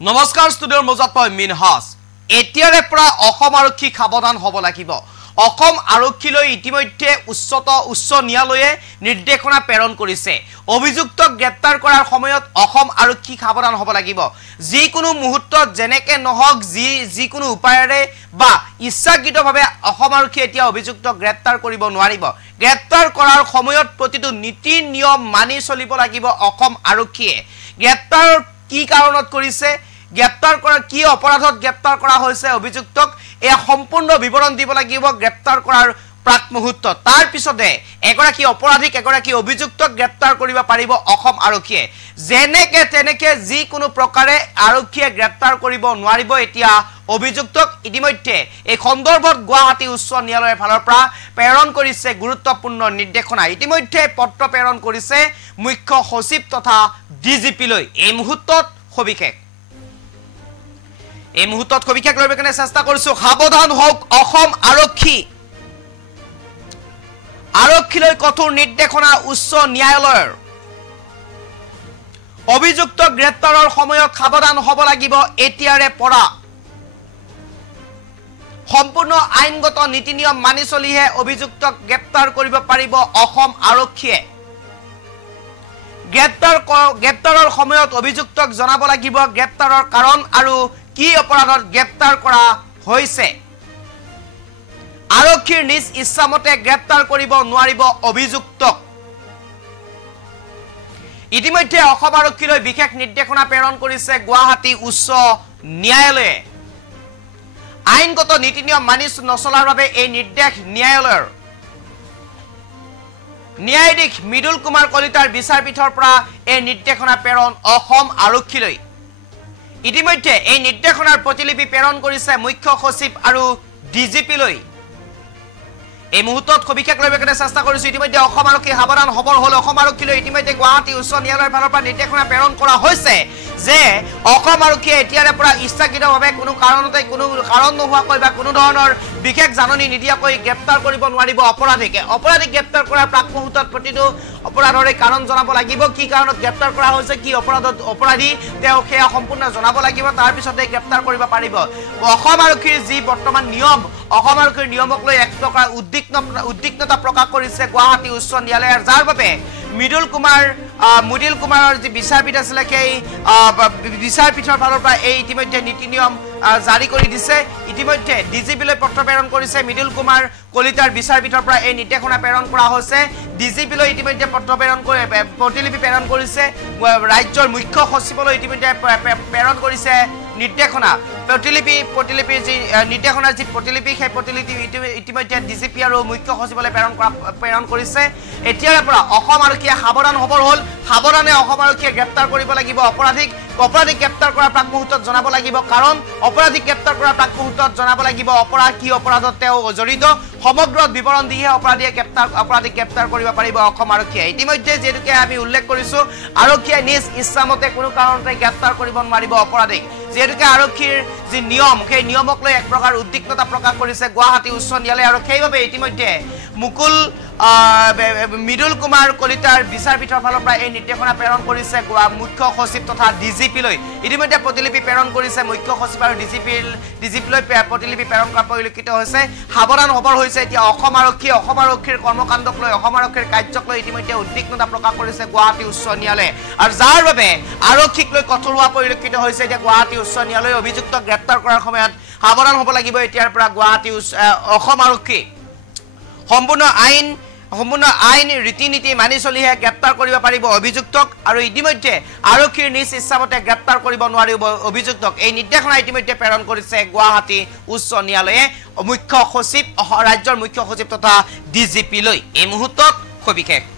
নমস্কাৰ ষ্টুডিঅ'ৰ মজত পাই মিনহাস এতিয়াৰে পৰা অসম আৰক্ষী সাৱধান হ'ব লাগিব অসম আৰক্ষীলৈ ইতিমধ্যে উচ্চ ন্যায়ালয়ে নিৰ্দেশনা প্ৰেৰণ কৰিছে অভিযুক্তক গ্ৰেপ্তাৰ কৰাৰ সময়ত অসম আৰক্ষী সাৱধান হ'ব লাগিব যিকোনো মুহূৰ্তত জেনেকে নহক যিকোনো উপায়েৰে বা ইচ্ছাকৃতভাৱে অসম আৰক্ষী এতিয়া অভিযুক্তক গ্ৰেপ্তাৰ কৰিব নোৱাৰিব গ্ৰেপ্তাৰ কৰাৰ সময়ত প্ৰতিটো নীতি নিয়ম মানি চলিব লাগিব অসম আৰক্ষীয়ে গ্ৰেপ্তাৰ কি কাৰণত কৰিছে গ্ৰেপ্তাৰ কৰা কি অপৰাধত গ্ৰেপ্তাৰ কৰা হৈছে অভিযুক্তক এই সম্পূৰ্ণ বিৱৰণ দিব লাগিব গ্ৰেপ্তাৰ কৰাৰ প্ৰাক মুহূৰ্ত তাৰ পিছতে এগৰাকী অপৰাধীক এগৰাকী অভিযুক্তক গ্ৰেপ্তাৰ কৰিব পাৰিব অসম আৰক্ষীয়ে জেনেকে তেনেকে যি কোনো প্ৰকাৰে আৰক্ষীয়ে গ্ৰেপ্তাৰ কৰিব নোৱাৰিব এতিয়া অভিযুক্তক ইতিমধ্যে এই সন্দৰ্ভত গুৱাহাটী উচ্চ ন্যায়ালয়ৰ ফালৰ পৰা প্ৰেৰণ কৰিছে গুৰুত্বপূৰ্ণ নিৰ্দেশনা ইতিমধ্যে পত্ৰ প্ৰেৰণ কৰিছে মুখ্য সচিব তথা ডিজিপি লৈ এই মুহূৰ্তত সবিশেষ এই মুহূৰ্তত সবিশেষ লবৰ কাৰণে চেষ্টা কৰিছো সাৱধান হওক অসম আৰক্ষীলৈ কঠোৰ নিৰ্দেশনা উচ্চ ন্যায়ালয়ৰ অভিযুক্ত গ্ৰেপ্তাৰৰ সময়ত সাৱধান হ'ব লাগিব এতিয়াৰে পৰা সম্পূৰ্ণ আইনগত নীতি নিয়ম মানি চলিহে অভিযুক্তক গ্ৰেপ্তাৰ কৰিব পাৰিব অসম আৰক্ষীয়ে গ্ৰেপ্তাৰৰ সময়ত অভিযুক্তক জনাব লাগিব গ্ৰেপ্তাৰৰ কাৰণ আৰু কি অপৰাধত গ্ৰেপ্তাৰ কৰা হৈছে আৰক্ষীৰ নিজ ইচ্ছামতে গ্ৰেপ্তাৰ কৰিব নোৱাৰিব অভিযুক্তক ইতিমধ্যে অসম আৰক্ষীলৈ বিশেষ নিৰ্দেশনা প্ৰেৰণ কৰিছে গুৱাহাটী উচ্চ ন্যায়ালয়ে আইনগত নীতি নিয়ম মানি নচলাৰ বাবে এই নিৰ্দেশ ন্যায়ালয়ৰ ন্যায়াধীশ মৃদুল কুমাৰ কলিতাৰ বিচাৰপীঠৰ পৰা এই নিৰ্দেশনা প্ৰেৰণ অসম আৰক্ষীলৈ ইতিমধ্যে এই নিৰ্দেশনাৰ প্ৰতিলিপি প্ৰেৰণ কৰিছে মুখ্য সচিব আৰু ডিজিপি লৈ এই মুহূৰ্তত সবিশেষ লবৰ কাৰণে চেষ্টা কৰিছো ইতিমধ্যে অসম আৰক্ষী সাৱধান হ'বৰ হ'ল অসম আৰক্ষীলৈ ইতিমধ্যে গুৱাহাটী উচ্চ ন্যায়ালয়ৰ ফালৰ পৰা নিৰ্দেশনা প্ৰেৰণ কৰা হৈছে যে অসম আৰক্ষীয়ে এতিয়াৰে পৰা ইচ্ছাকৃতভাৱে কোনো কাৰণতে কোনো কাৰণ নোহোৱাকৈ বা কোনো ধৰণৰ বিশেষ জাননী নিদিয়াকৈ গ্ৰেপ্তাৰ কৰিব নোৱাৰিব অপৰাধীক গ্ৰেপ্তাৰ কৰাৰ প্ৰাক মুহূৰ্তত প্ৰতিটো অপৰাধৰে কাৰণ জনাব লাগিব কি কাৰণত গ্ৰেপ্তাৰ কৰা হৈছে কি অপৰাধত অপৰাধী তেওঁ সেয়া সম্পূৰ্ণ জনাব লাগিব তাৰ পিছতে গ্ৰেপ্তাৰ কৰিব পাৰিব অসম আৰক্ষীৰ যি বৰ্তমান নিয়ম অসম আৰক্ষীৰ নিয়মক লৈ এক প্ৰকাৰ উদ্বিগ্নতা প্ৰকাশ কৰিছে গুৱাহাটী উচ্চ ন্যায়ালয়ৰ যাৰ বাবে মৃদুল কুমাৰৰ যি বিচাৰপীঠ আছিলে সেই বিচাৰপীঠৰ ফালৰ পৰা এই ইতিমধ্যে নীতি নিয়ম জাৰি কৰি দিছে ইতিমধ্যে ডিজিপিলৈ পত্ৰ প্ৰেৰণ কৰিছে মৃদুল কুমাৰ কলিতাৰ বিচাৰপীঠৰ পৰা এই নিৰ্দেশনা প্ৰেৰণ কৰা হৈছে ডিজিপিলৈ ইতিমধ্যে পত্ৰ প্ৰেৰণ কৰি প্ৰতিলিপি প্ৰেৰণ কৰিছে ৰাজ্যৰ মুখ্য সচিবলৈ ইতিমধ্যে প্ৰেৰণ কৰিছে নিৰ্দেশনা প্ৰতিলিপি যি নিৰ্দেশনাৰ যি প্ৰতিলিপি সেই প্ৰতিলিপি ইতিমধ্যে ডিজিপি আৰু মুখ্য সচিবলৈ প্ৰেৰণ কৰিছে এতিয়াৰে পৰা অসম আৰক্ষীয়ে সাৱধান হ'বৰ হ'ল সাৱধানে অসম আৰক্ষীয়ে গ্ৰেপ্তাৰ কৰিব লাগিব অপৰাধীক গ্ৰেপ্তাৰ কৰাৰ প্ৰাক মুহূৰ্তত জনাব লাগিব কাৰণ অপৰাধীক গ্ৰেপ্তাৰ কৰাৰ প্ৰাক মুহূৰ্তত জনাব লাগিব কি অপৰাধত তেওঁ জড়িত সমগ্ৰ বিৱৰণ দিহে অপৰাধীক গ্ৰেপ্তাৰ কৰিব পাৰিব অসম আৰক্ষীয়ে ইতিমধ্যে যেনেকৈ আমি উল্লেখ কৰিছো আৰক্ষীয়ে নিজ ইচ্ছামতে কোনো কাৰণতে গ্ৰেপ্তাৰ কৰিব নোৱাৰিব অপৰাধীক যেনেকৈ আৰক্ষীৰ যি নিয়ম সেই নিয়মক লৈ এক প্ৰকাৰ উদ্বিগ্নতা প্ৰকাশ কৰিছে গুৱাহাটী উচ্চ ন্যায়ালয়ে আৰু সেইবাবে ইতিমধ্যে মৃদুল কুমাৰ কলিতাৰ বিচাৰপীঠৰ ফালৰ পৰা এই নিৰ্দেশনা প্ৰেৰণ কৰিছে মুখ্য সচিব তথা ডিজিপিলৈ ইতিমধ্যে প্ৰতিলিপি প্ৰেৰণ কৰিছে মুখ্য সচিব আৰু ডিজিপিলৈ প্ৰতিলিপি প্ৰেৰণ কৰা পৰিলক্ষিত হৈছে সাৱধান হ'বৰ হৈছে এতিয়া অসম আৰক্ষীৰ কৰ্মকাণ্ডক লৈ অসম আৰক্ষীৰ কাৰ্যক লৈ ইতিমধ্যে উদ্বিগ্নতা প্ৰকাশ কৰিছে গুৱাহাটী উচ্চ ন্যায়ালয়ে আৰু যাৰ বাবে আৰক্ষীক লৈ কঠোৰ হোৱা পৰিলক্ষিত হৈছে এতিয়া গুৱাহাটী উচ্চ ন্যায়ালয়ে অভিযুক্তক গ্ৰেপ্তাৰ কৰাৰ সময়ত সাৱধান হ'ব লাগিব এতিয়াৰ পৰা গুৱাহাটী অসম আৰক্ষী সম্পূৰ্ণ আইন ৰীতি নীতি মানি চলিহে গ্ৰেপ্তাৰ কৰিব পাৰিব অভিযুক্তক আৰু ইতিমধ্যে আৰক্ষীৰ নিজ ইচ্ছামতে গ্ৰেপ্তাৰ কৰিব নোৱাৰিব অভিযুক্তক এই নিৰ্দেশনা ইতিমধ্যে প্ৰেৰণ কৰিছে গুৱাহাটী উচ্চ ন্যায়ালয়ে মুখ্য সচিব ৰাজ্যৰ মুখ্য সচিব তথা ডিজিপি লৈ এই মুহূৰ্তত সবিশেষ